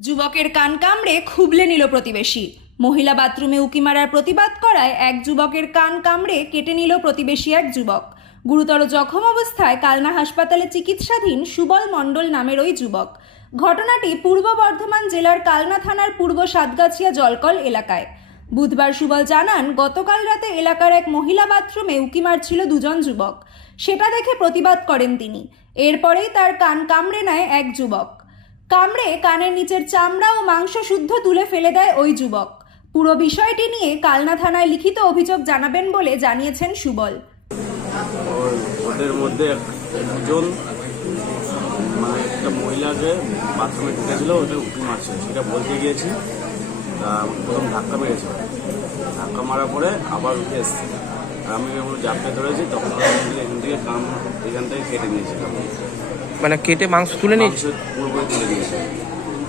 যুবকের কান কামড়ে খুবলে নিল প্রতিবেশী। মহিলা বাথরুমে উকি মারার প্রতিবাদ করায় এক যুবকের কান কামড়ে কেটে নিল প্রতিবেশী এক যুবক। গুরুতর জখম অবস্থায় কালনা হাসপাতালে চিকিৎসাধীন সুবল মণ্ডল নামের ওই যুবক। ঘটনাটি পূর্ব বর্ধমান জেলার কালনা থানার পূর্ব সাতগাছিয়া জলকল এলাকায়। বুধবার সুবল জানান, গতকাল রাতে এলাকার এক মহিলা বাথরুমে উকি মারছিল দুজন যুবক। সেটা দেখে প্রতিবাদ করেন তিনি। এরপরেই তার কান কামড়ে নেয় এক যুবক। কামড়ে কানের নিচের চামড়া ও মাংস শুদ্ধ তুলে ফেলে দেয় ওই যুবক। পুরো বিষয়টি নিয়ে কালনা থানায় লিখিত অভিযোগ জানাবেন বলে জানিয়েছেন সুবল। ওদের মধ্যে এক- দুজন মানে একটা মহিলাকে বাথরুমে ওটা উঁকি মারছে। সেটা বলতে গিয়েছি প্রথম ধাক্কা মেরেছে। ধাক্কা মারার পরে আবার উঠে এসছে। আমি যখন জাপটে ধরেছি তখন এখান থেকে কাম এখান থেকে কেটে নিয়েছিলাম। মানে কেটে মাংস তুলে নিয়েছি পুরোপুরি তুলে নিয়েছে